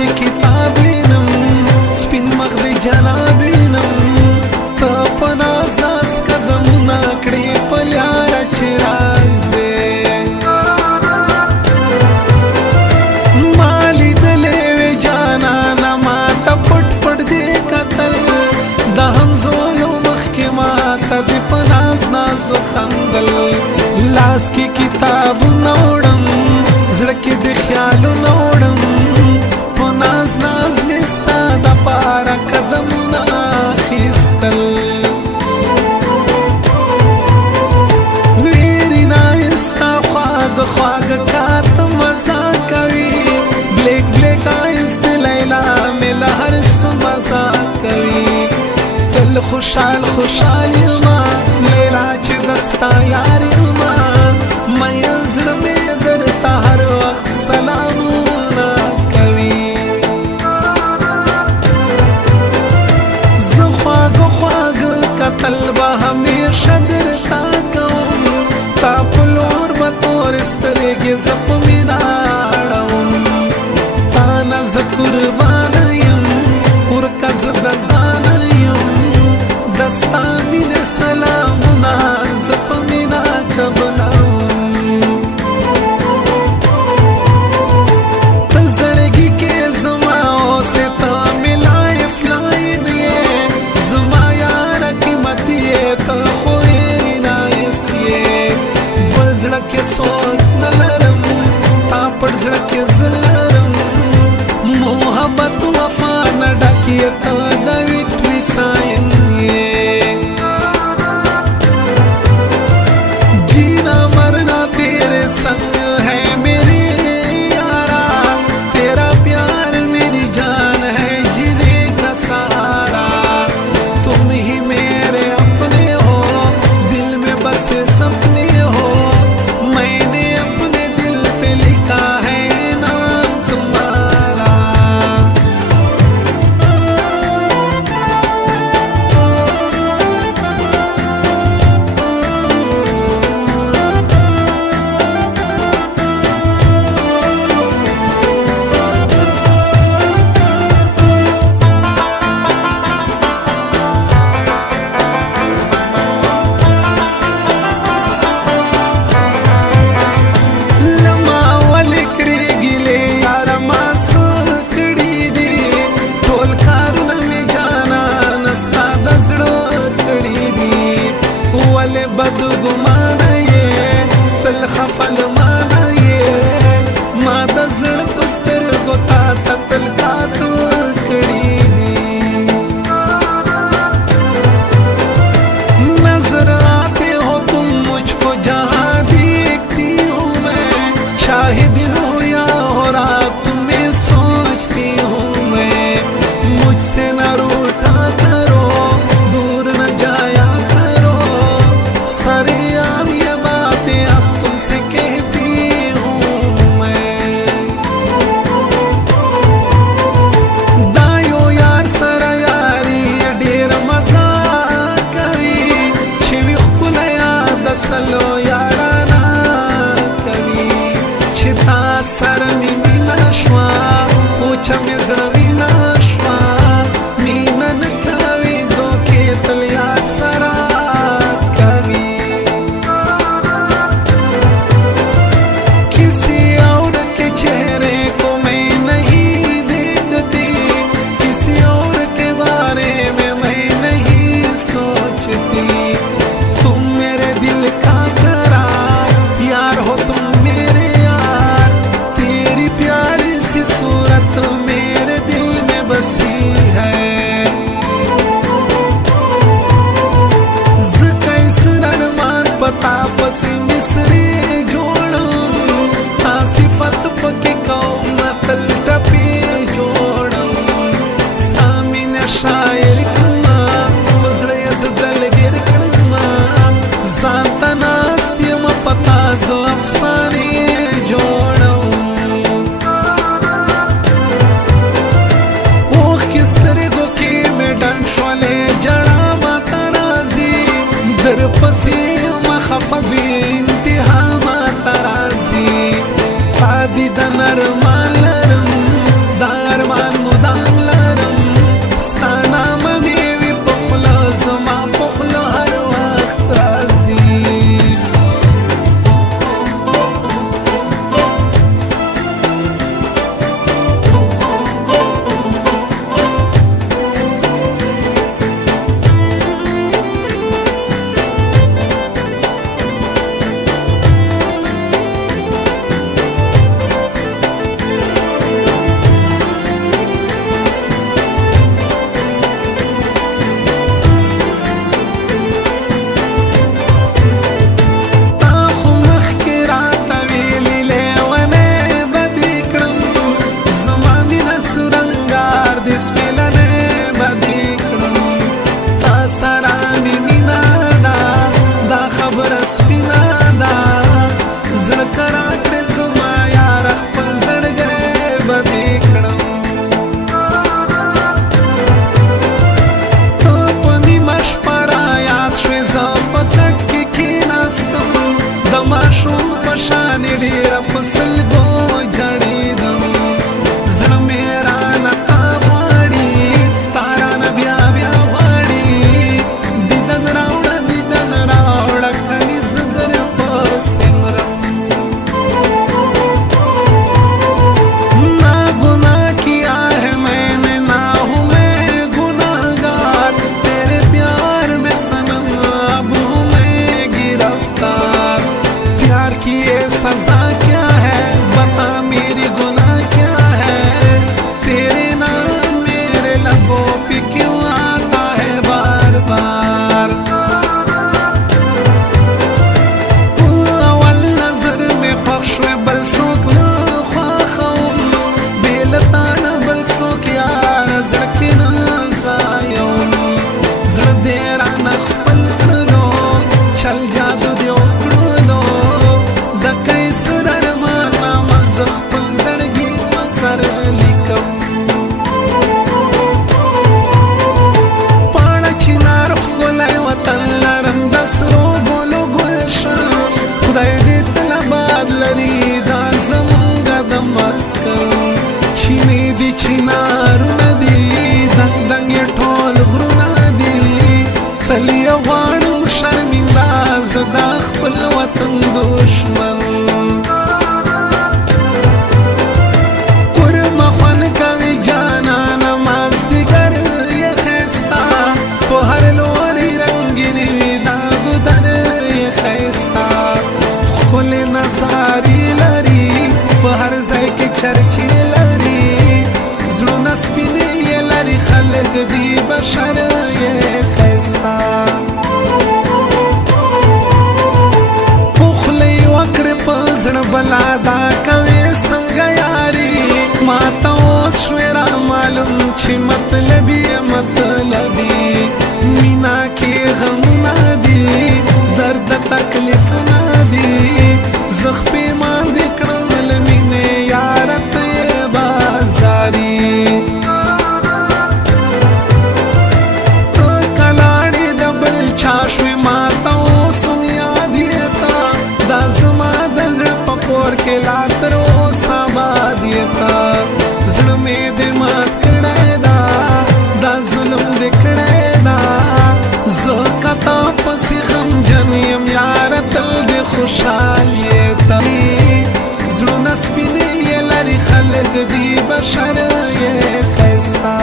دی کتابینم سپین مخ دی جنابینم تا په ناز ناز قدمونه کړې په لاره چې راځې ما لیدلې وې جانانه ما ته پټ پټ دې کتل د همزولو مخکې ما ته دې په ناز ناز وخندل لاس کې کتابونه وړم زړه کې د خیالونه وړم په ناز ناز مې ستا دپاره قدمونه اخیستل ویرې نایستا خواږه خواږه کار ته مزه کوي بلیک بلیک آیز د لیلا مې له هر څه مزه کوي تل خوشحال خوشحال یما لیلا چې دستا یار یما میل زړه مې درته هر وخت سلامونه کوي زه خواږه خواږه کتل به همیشه درته کوم تا په لور به تورې سترګې زه په مینه اړوم تا نه زه قربانه یم ورکه زه د ځانه یم د ستا مینې سلامونه زه په مینه قبلوم په زړګي کې زما اوسې ته مې لایف لاین یې زما یاره قیمت یې ته خو هېرې نایس یې بل زړه کې سوچ نه لرم تا پر زړه کې زه لرم محبت وفا نه ډک یې ته د ویکټري ساین یې جینا مرنا تیرے संग है मेरे यारा तेरा प्यार मेरी जान है जीने का सहारा तुम ही मेरे अपने हो दिल में बसे सपने हो मैंने अपने दिल पे लिखा है नाम तुम्हारा بدګمانه یې تل خفل مانه یې ما د زړه په سترګو تا ته تل کاتو کړي دي نظر آتے ہو تم مجھ کو جہاں دیکھتی ہوں میں شاہد ہوں یا ہو رات تمہیں سوچتی ہوں میں مجھ سے نہ روٹا کرو دور نہ جایا सारे आम ये बातें अब तुमसे कहती हूँ मैं दायो यार सरा यारी ढेर मजा करी छिवी खुला याद सलो याराना करी छिता सर में मिला श्वा पूछा में जमीना श्वा मीनन कवी दो के तल यार सरा तापसी मिसरी जोड़म आसिफत पके कौमतल टपी जोड़म स्तामिन शायर कमा पजड़े अजदल गिर करमा ज़ाता नास्तियम पता जो अफसाने जोड़म ओख किस तरह गो के में डन शोले जड़ा माता राजी दर पसी خفه بی انتها ما ترازی پادی د نرمان لرم د ارمان خلق دی بشر یې خیستا پخلی وکړې په زړه بلا دا کوې څنګه یاري ما ته اوس شوې را معلوم چې مطلبي مطلبي مینا کې غمونه دي درد تکلیفونه دي زخ پیمان دې کړم له مینې یاره ته یې بازاري ته کلاړې د بل چا شوې ما ته اوس هم یاد یې ته دا زما د زړه په کور کې لا تر اوسه باد یې ته زړه مې دې مات کړی دا دا ظلم دې کړی دا زه که تا پسې غمجن یم یاره تل دې خوشحال یې ته زړونه سپینې یې لري خلک دي بشر یې ښایسته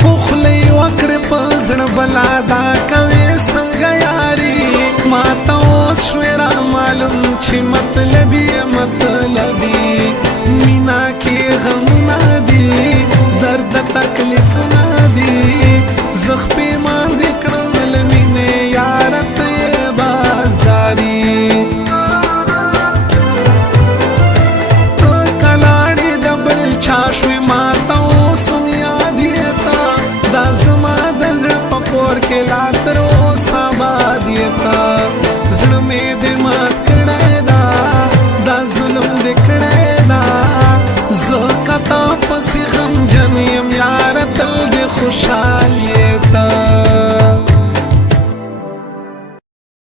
پخلی وکړې په زړه بلا دا کوې څنګه یاري ما ته اوس شوې را معلوم چې مطلبي مطلبي مینا کې غمونه دي درد تکلیفونه دي زخ پیمان دې کړم له مینې یاره ته یې بازاري ته کلاړې د بل چا شوې ما ته اوس هم یاد یې ته دا زما د زړه په کور کې لا تر اوسه باد یې ته